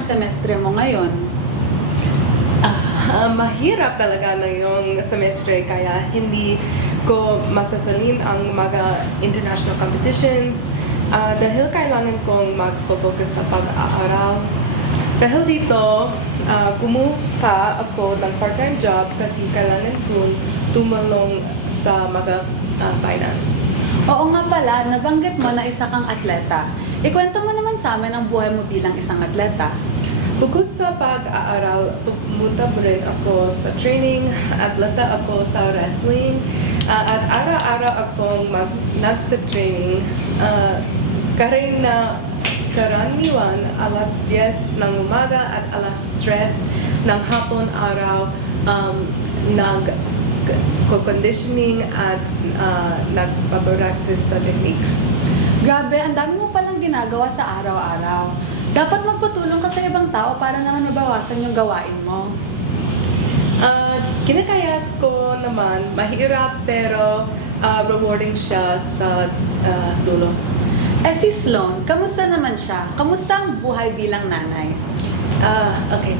ang semestre mo ngayon? Mahirap talaga na yung semestre kaya hindi ko masasalin ang mga international competitions dahil kailangan kong mag-focus sa pag-aaral. Dahil dito, kumuha ako ng part-time job kasi kailangan kong tumulong sa mga finance. Oo nga pala, nabanggit mo na isa kang atleta. Ikwento mo naman sa amin ang buhay mo bilang isang atleta. Bukod sa pag-aaral, pumunta pa rin ako sa training, atleta ako sa wrestling, at araw-araw akong nagta-training. Karaniwan, alas 10 ng umaga at alas 3 ng hapon araw, nag-conditioning at nagpapractice sa techniques. Grabe, ang dami mo palang ginagawa sa araw-araw. Dapat magpatulong ka sa ibang tao para naman mabawasan yung gawain mo. Kinakaya ko naman, mahirap pero rewarding siya sa dulo. Eh si Sloan, kamusta naman siya? Kamusta ang buhay bilang nanay? Okay.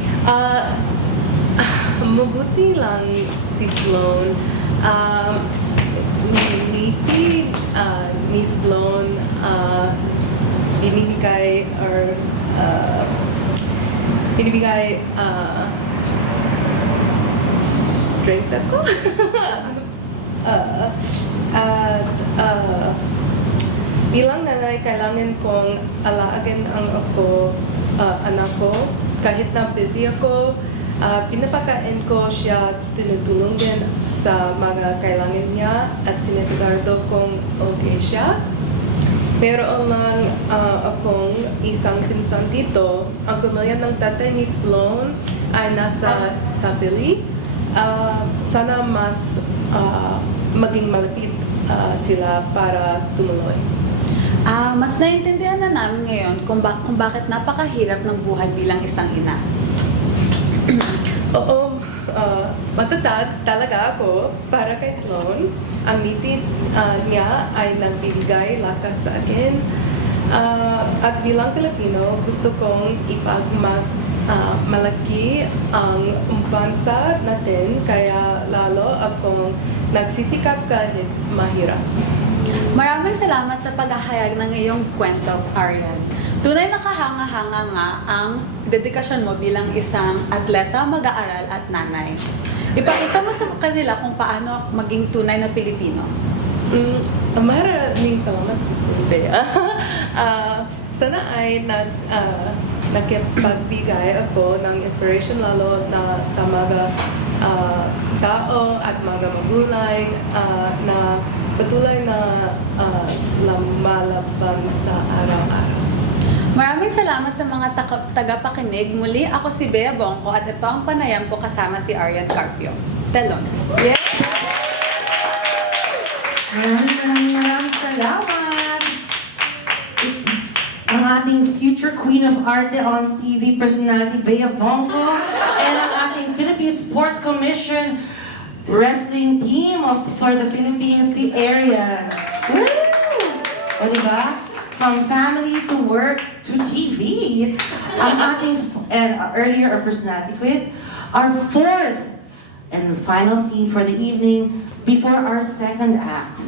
Mabuti lang si Sloan. Ni Sloan binibigay strength ako. Bilang nanay, kailangan kong alaagin ang anak ko. Kahit na busy ako, pinapakain ko siya, tinutulong din sa mga kailangan niya at sinisigurado kong okay siya. Meron lang akong isang pinsan dito. Ang pamilya ng tatay ni Sloan ay nasa sa Philly. Sana mas maging malapit sila para tumuloy. Mas naiintindihan na namin ngayon kung bakit napakahirap ng buhay bilang isang ina. Oo, matatag talaga ako para kay Sloan. Ang nitid niya ay nagbibigay lakas sa akin. At bilang Pilipino, gusto kong malaki ang bansa natin, kaya lalo akong nagsisikap kahit mahirap. Maraming salamat sa paghahayag ng iyong kwento, Arian. Tunay na kahanga-hanga nga ang dedikasyon mo bilang isang atleta, mag-aaral at nanay. Ipakita mo sa kanila kung paano maging tunay na Pilipino. Maraming salamat, Bea. Sana ay nakipagbigay ako ng inspiration lalo na sa mga tao at mga magulang na patuloy na lumalaban sa araw-araw. Maraming salamat sa mga tagapakinig. Muli, ako si Bea Bongko at ito ang panayam ko kasama si Arian Carpio. Telon. Yeah. Maraming salamat. Ang ating future queen of arte on TV personality, Bea Bongko, and ang ating Philippine Sports Commission wrestling team for the Philippines, si Arian. Woo! O diba? From family to work to TV, ang ating earlier our personality quiz, our fourth and final scene for the evening before our second act.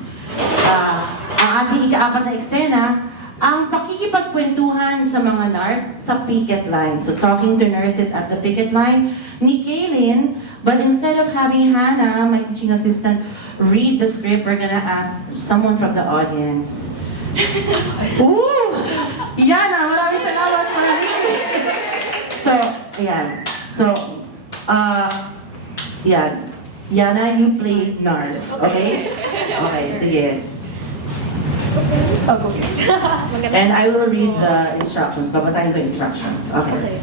Ang ating ika-apat na eksena, ang pakikipagkwentuhan sa mga nurse sa picket line. So talking to nurses at the picket line ni Kaylin, but instead of having Hannah, my teaching assistant, read the script, we're gonna ask someone from the audience. Ooh! Yana, maraming salamat for reading! So, ayan. So, yan. Yana, you play nurse, okay? Okay, sige. And I will read the instructions. Babasahin ko yung instructions. Okay.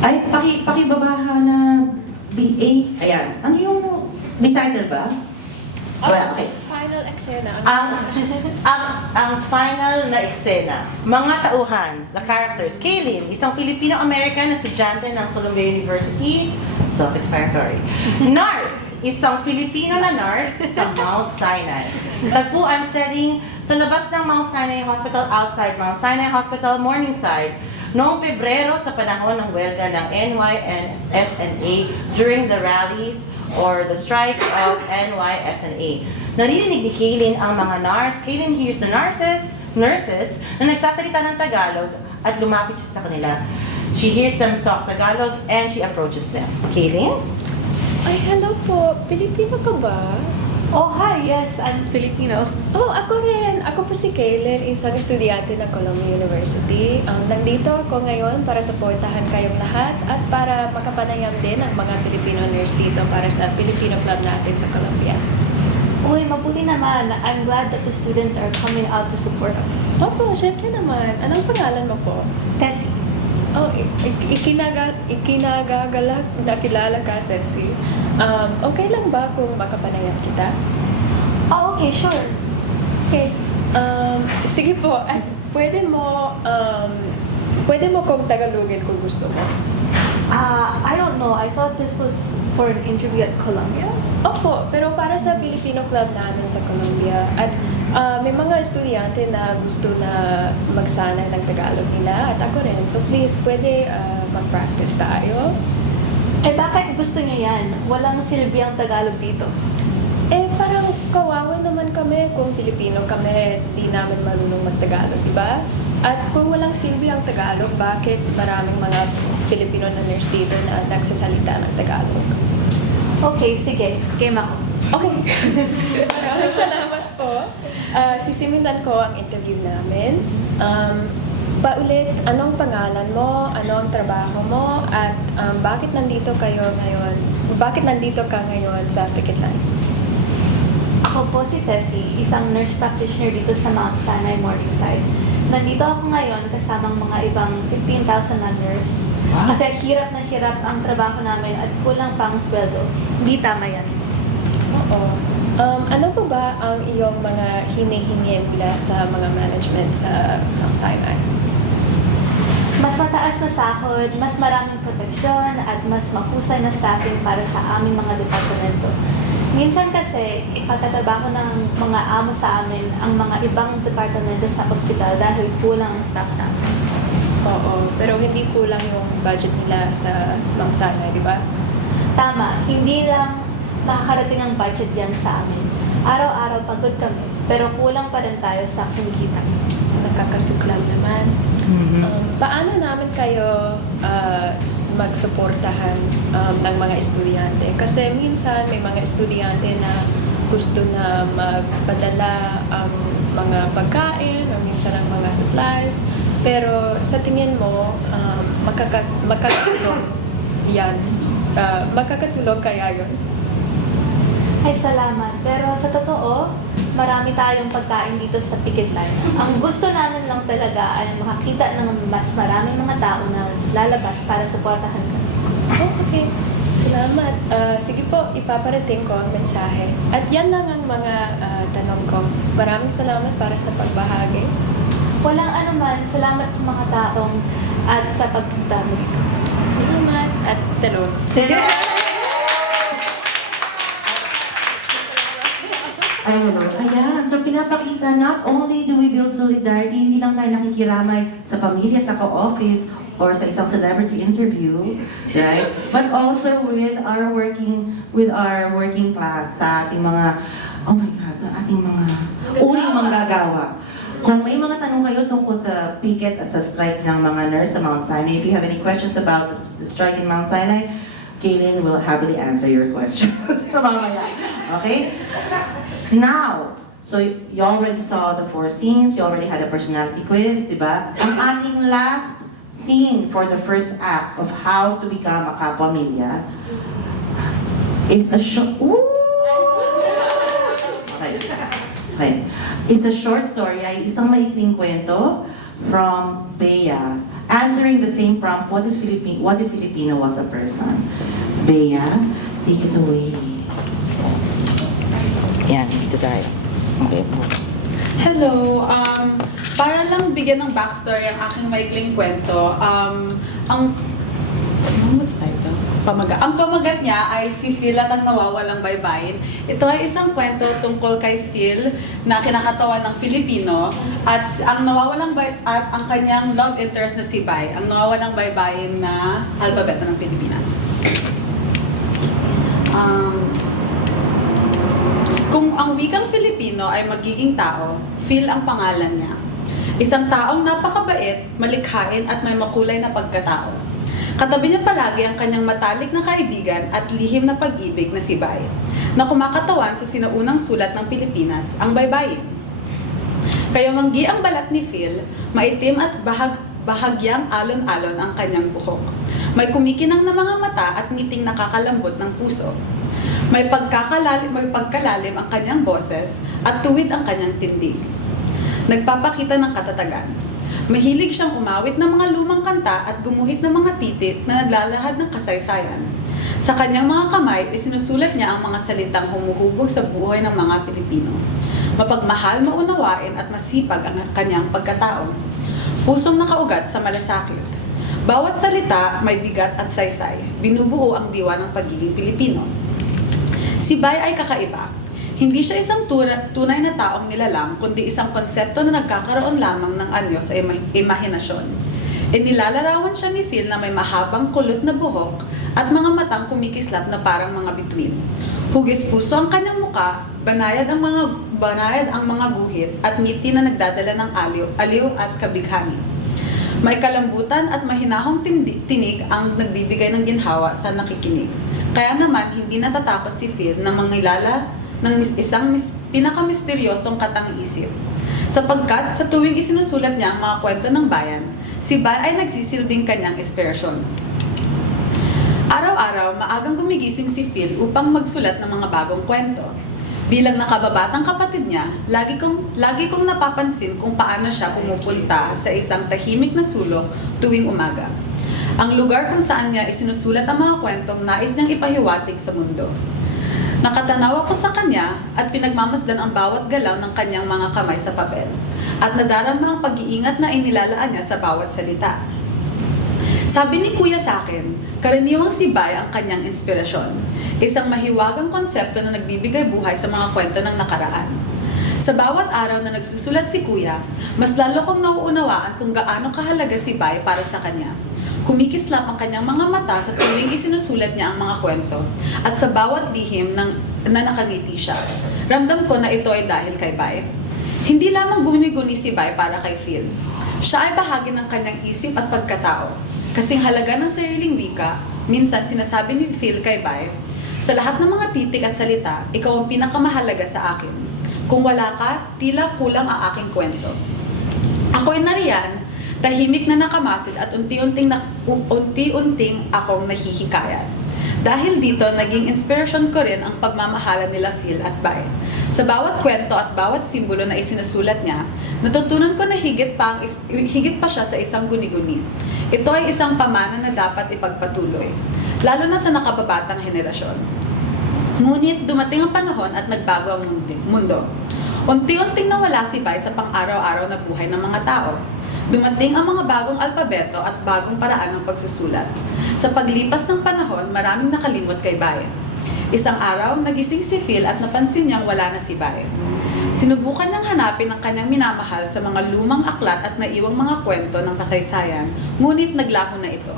Ay, pakibabaha na BA. Ayan. Ano yung, may title ba? Wala, okay. Final eksena. Ang final na eksena. Mga tauhan, the characters. Kaylin, isang Filipino-American na estudyante ng Columbia University. Self-explanatory. Nurse, isang Filipino na nurse sa Mount Sinai. Tagpuan setting sa labas ng Mount Sinai Hospital, outside Mount Sinai Hospital, Morningside. Noong Pebrero, sa panahon ng welga ng NYSNA during the rallies or the strike of NYSNA. Naririnig ni Kaylin ang mga nurse. Kaylin hears the nurses na nagsasalita ng Tagalog at lumapit siya sa kanila. She hears them talk Tagalog and she approaches them. Kaylin? Ay, hello po. Pilipino ka ba? Oh, hi. Yes, I'm Filipino. Oh, ako rin. Ako po si Kaylin, isang estudyante ng Columbia University. Nandito ako ngayon para supportahan kayong lahat at para makapanayam din ang mga Filipino nurse dito para sa Filipino Club natin sa Columbia. Uy, mabuti naman. I'm glad that the students are coming out to support us. Opo, syempre naman. Anong pangalan mo po? Tessie. Oh, ikinagagalak na kilala ka, Tessie. Okay lang ba kung makapanayam kita? Oh, okay, sure. Okay. Sige po, at pwede mo kong Tagalogin kung gusto mo. I don't know. I thought this was for an interview at Columbia. Opo, pero para sa Filipino Club namin sa Columbia. At may mga estudyante na gusto na magsanay ng Tagalog nila at ako rin. So please, pwede mag-practice tayo. Eh, bakit gusto niyo yan? Walang silbi ang Tagalog dito. Eh, parang kawawa naman kami kung Pilipino kami, di namin marunong mag-Tagalog, di ba? At kung walang silbi ang Tagalog, bakit maraming mga Pilipino na nurse dito na nagsasalita ng Tagalog? Okay, sige. Game ako. Okay. Maraming salamat po. Sisimulan ko ang interview namin. Paulit, anong pangalan mo, anong trabaho mo, at bakit nandito ka ngayon sa picket line? Ako po si Tessie, isang nurse practitioner dito sa Mount Sinai Morningside. Nandito ako ngayon kasamang mga ibang 15,000 na nurse. Kasi hirap na hirap ang trabaho namin at kulang pang sweldo. Hindi tama yan. Oo. Ano po ba ang iyong mga hinihingi mula sa mga management sa Mount Sinai? Mas mataas na sahod, mas maraming proteksyon, at mas mahusay na staffing para sa aming mga departamento. Minsan kasi, ipagtatrabaho ng mga amo sa amin ang mga ibang departamento sa ospital dahil kulang ang staff namin. Oo, pero hindi kulang yung budget nila sa Mount Sinai, di ba? Tama, hindi lang nakakarating ang budget yan sa amin. Araw-araw pagod kami, pero kulang pa rin tayo sa kumikita. Nakakasuklam naman. Paano namin kayo magsuportahan ng mga estudyante? Kasi minsan may mga estudyante na gusto na magpadala ang mga pagkain o minsan ang mga supplies. Pero sa tingin mo, makakatulong yan? Makakatulong kaya yun? Ay, salamat. Pero sa totoo, marami tayong pagkain dito sa picket line. Ang gusto namin lang talaga ay makakita ng mas maraming mga tao na lalabas para suportahan kami. Oh, okay. Salamat. Sige po, ipaparating ko ang mensahe. At yan lang ang mga tanong ko. Maraming salamat para sa pagbahagi. Walang anuman, salamat sa mga taong at sa pagpunta mo dito. Salamat. At talon. Ay, hello. Ayan. So, pinapakita, not only do we build solidarity, hindi lang tayo nakikiramay sa pamilya, sa ka-office, or sa isang celebrity interview, right? But also with our working class, sa ating mga, oh my God, sa ating mga uring manggagawa. Kung may mga tanong kayo tungkol sa picket at sa strike ng mga nurse sa Mount Sinai, if you have any questions about the strike in Mount Sinai, Kaylin will happily answer your questions. Mamaya. Okay? Now, so you already saw the 4 scenes, you already had a personality quiz, di ba? Ang ating last scene for the first act of how to become a kapamilya is a short... Okay. It's a short story, ay isang maikling kwento from Bea, answering the same prompt, what if Filipino was a person? Bea, take it away. Yan, dito tayo. Okay po. Hello. Para lang bigyan ng backstory ang aking maikling kwento, ang... What's title? Ang pamagat niya ay si Phil at ang nawawalang baybayin. Ito ay isang kwento tungkol kay Phil na kinakatawan ng Filipino at at ang kanyang love interest na si Bai, ang nawawalang baybayin na alpabeto ng Pilipinas. Kung ang wikang Filipino ay magiging tao, Phil ang pangalan niya. Isang taong napakabait, malikhain at may makulay na pagkatao. Katabi niya palagi ang kanyang matalik na kaibigan at lihim na pag-ibig na si Bai, na kumakatawan sa sinaunang sulat ng Pilipinas, ang baybayin. Kaya manggi ang balat ni Phil, maitim at bahagyang alon-alon ang kanyang buhok. May kumikinang na mga mata at ngiting nakakalambot ng puso. May pagkalalim ang kanyang boses at tuwid ang kanyang tindig. Nagpapakita ng katatagan. Mahilig siyang umawit ng mga lumang kanta at gumuhit ng mga titit na naglalahad ng kasaysayan. Sa kanyang mga kamay, isinusulat niya ang mga salitang humuhubog sa buhay ng mga Pilipino. Mapagmahal, maunawain at masipag ang kanyang pagkatao. Pusong nakaugat sa malasakit. Bawat salita may bigat at saysay. Binubuo ang diwa ng pagiging Pilipino. Si Bai ay kakaiba. Hindi siya isang tunay na taong nilalang, kundi isang konsepto na nagkakaroon lamang ng anyo sa imahinasyon. Inilalarawan siya ni Phil na may mahabang kulot na buhok at mga matang kumikislap na parang mga bituin. Hugis puso ang kanyang muka, banayad ang mga guhit at ngiti na nagdadala ng aliw at kabighani. May kalambutan at mahinahong tinig ang nagbibigay ng ginhawa sa nakikinig. Kaya naman, hindi natatakot si Phil na mangilala ng isang pinakamisteryosong katang-isip. Sapagkat sa tuwing isinusulat niya ang mga kwento ng bayan, si Bai ay nagsisilbing kanyang inspirasyon. Araw-araw, maagang gumigising si Phil upang magsulat ng mga bagong kwento. Bilang nakababatang kapatid niya, lagi kong napapansin kung paano siya pumupunta sa isang tahimik na sulok tuwing umaga. Ang lugar kung saan niya isinusulat ang mga kwentong nais niyang ipahiwatig sa mundo. Nakatanaw ako sa kanya at pinagmamasdan ang bawat galaw ng kanyang mga kamay sa papel at nadarama ang pag-iingat na inilalaan niya sa bawat salita. Sabi ni Kuya sa akin, karaniwang si Bai ang kanyang inspirasyon, isang mahiwagang konsepto na nagbibigay buhay sa mga kwento ng nakaraan. Sa bawat araw na nagsusulat si Kuya, mas lalo kong nauunawaan kung gaano kahalaga si Bai para sa kanya. Kumikislap ang kanyang mga mata sa tuwing isinusulat niya ang mga kwento at sa bawat lihim na nakangiti siya. Ramdam ko na ito ay dahil kay Bai. Hindi lamang guni-guni si Bai para kay Phil. Siya ay bahagi ng kanyang isip at pagkatao. Kasing halaga ng sariling wika, minsan sinasabi ni Phil kay Bai, sa lahat ng mga titik at salita, ikaw ang pinakamahalaga sa akin. Kung wala ka, tila kulang ang aking kwento. Ako'y nariyan, tahimik na nakamasid at unti-unting akong nahihikayat. Dahil dito, naging inspirasyon ko rin ang pagmamahalan nila Phil at Bai. Sa bawat kwento at bawat simbolo na isinusulat niya, natutunan ko na higit pa siya sa isang guni-guni. Ito ay isang pamana na dapat ipagpatuloy, lalo na sa nakababatang henerasyon. Ngunit dumating ang panahon at nagbago ang mundo. Unti-unting nawala si Bai sa pang-araw-araw na buhay ng mga tao. Dumating ang mga bagong alpabeto at bagong paraan ng pagsusulat. Sa paglipas ng panahon, maraming nakalimot kay Bai. Isang araw, nagising si Phil at napansin niyang wala na si Bai. Sinubukan niyang hanapin ang kanyang minamahal sa mga lumang aklat at naiwang mga kwento ng kasaysayan, ngunit naglaho na ito.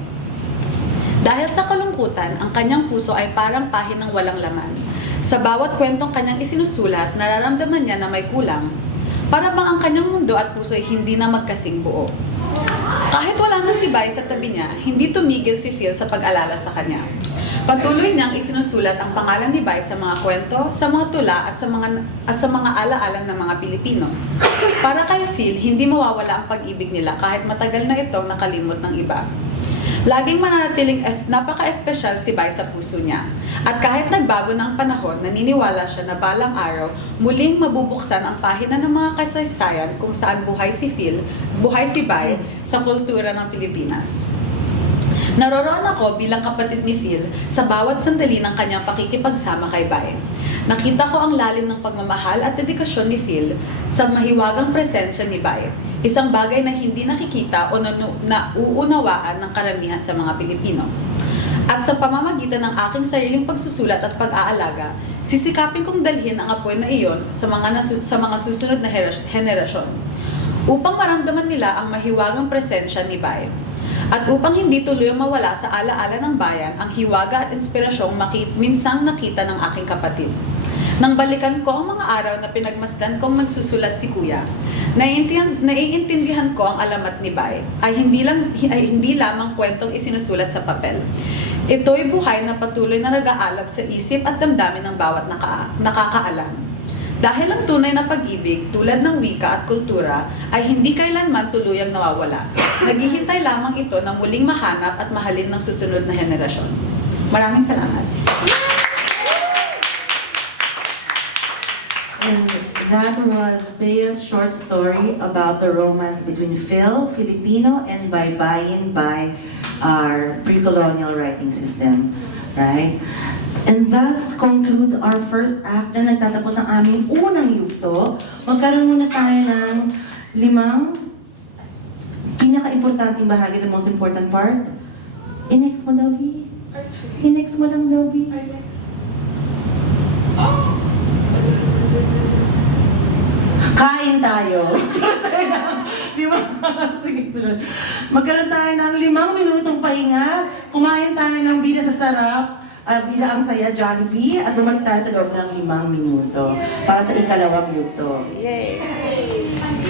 Dahil sa kalungkutan, ang kanyang puso ay parang pahinang walang laman. Sa bawat kwentong kanyang isinusulat, nararamdaman niya na may kulang. Para bang ang kanyang mundo at puso ay hindi na magkasing buo. Kahit wala na si Bai sa tabi niya, hindi tumigil si Phil sa pag-alala sa kanya. Patuloy niyang isinusulat ang pangalan ni Bai sa mga kwento, sa mga tula at sa mga ala-alang ng mga Pilipino. Para kay Phil, hindi mawawala ang pag-ibig nila kahit matagal na itong nakalimot ng iba. Laging mananatiling napaka-espesyal si Bai sa puso niya. At kahit nagbago na ang panahon, naniniwala siya na balang araw, muling mabubuksan ang pahina ng mga kasaysayan kung saan buhay si Bai sa kultura ng Pilipinas. Naroroon ako bilang kapatid ni Phil sa bawat sandali ng kanyang pakikipagsama kay Bai. Nakita ko ang lalim ng pagmamahal at dedikasyon ni Phil sa mahiwagang presensya ni Bai, isang bagay na hindi nakikita o nauunawaan ng karamihan sa mga Pilipino. At sa pamamagitan ng aking sariling pagsusulat at pag-aalaga, sisikapin kong dalhin ang apoy na iyon sa mga susunod na henerasyon upang maramdaman nila ang mahiwagang presensya ni Bai. At upang hindi tuluyang mawala sa alaala ng bayan ang hiwaga at inspirasyong minsang nakita ng aking kapatid. Nang balikan ko ang mga araw na pinagmasdan kong nagsusulat si Kuya, naiintindihan ko ang alamat ni Bai ay hindi lamang kwentong isinusulat sa papel. Ito'y buhay na patuloy na nag-aalab sa isip at damdamin ng bawat nakakaalam. Dahil ang tunay na pag-ibig, tulad ng wika at kultura, ay hindi kailanman tuluyang nawawala. Naghihintay lamang ito na muling mahanap at mahalin ng susunod na henerasyon. Maraming salamat. And that was Bea's short story about the romance between Phil, Filipino, and Baybayin by our pre-colonial writing system. Right? And thus concludes our first act na nagtatapos ang aming unang yugto. Magkaroon muna tayo ng 5 pinaka-importanting bahagi, the most important part. I-next mo daw, B. I-next mo lang daw, B. Kain tayo. Di ba? Sige, sunod. Magkaroon tayo ng 5 minutong pahinga. Kumain tayo ng bida sa sarap. Bida ang saya, Jollibee. At bumalik tayo sa loob ng 5 minuto. Para sa ikalawang yugto. Yay!